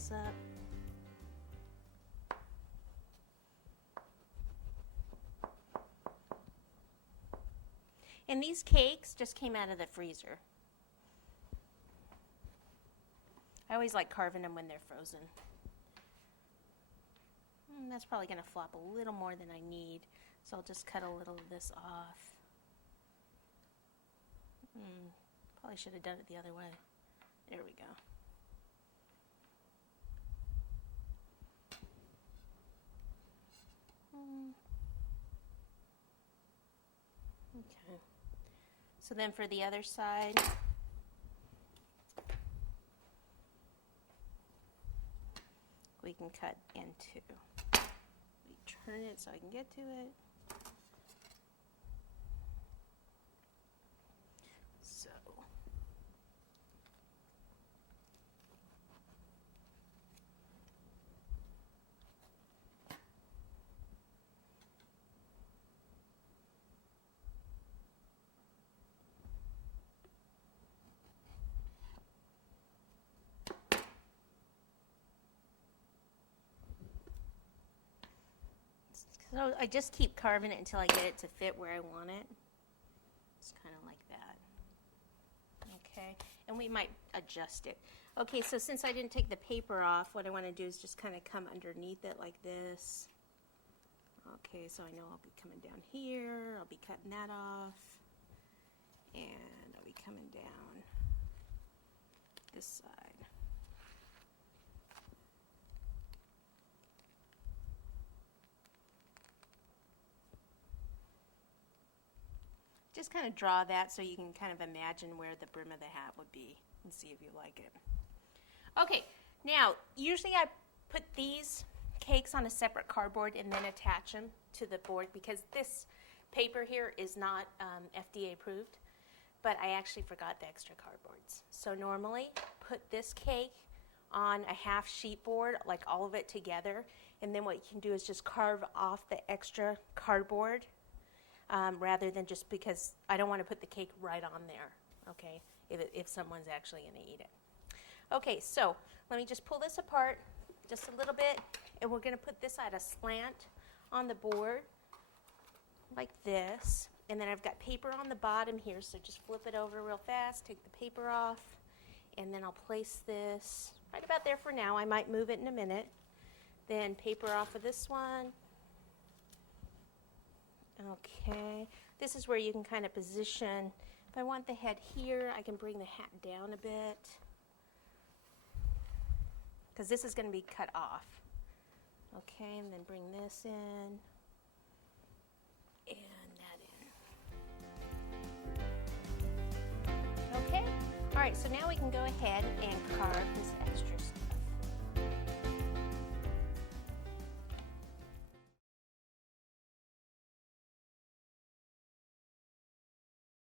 this up. And these cakes just came out of the freezer. I always like carving them when they're frozen. That's probably going to flop a little more than I need, so I'll just cut a little of this off. Probably should have done it the other way. There we go. Okay. So then for the other side, we can cut in two. We turn it so I can get to it. So. So I just keep carving it until I get it to fit where I want it. It's kind of like that. Okay, and we might adjust it. Okay, so since I didn't take the paper off, what I want to do is just kind of come underneath it like this. Okay, so I know I'll be coming down here. I'll be cutting that off. And I'll be coming down this side. Just kind of draw that so you can kind of imagine where the brim of the hat would be and see if you like it. Okay, now usually I put these cakes on a separate cardboard and then attach them to the board because this paper here is not FDA approved, but I actually forgot the extra cardboards. So normally put this cake on a half sheet board, like all of it together, and then what you can do is just carve off the extra cardboard. Rather than just because I don't want to put the cake right on there, okay, if someone's actually going to eat it. Okay, so let me just pull this apart just a little bit, and we're going to put this at a slant on the board like this, and then I've got paper on the bottom here, so just flip it over real fast, take the paper off, and then I'll place this right about there for now. I might move it in a minute. Then paper off of this one. Okay, this is where you can kind of position. If I want the head here, I can bring the hat down a bit because this is going to be cut off. Okay, and then bring this in and that in. Okay, all right, so now we can go ahead and carve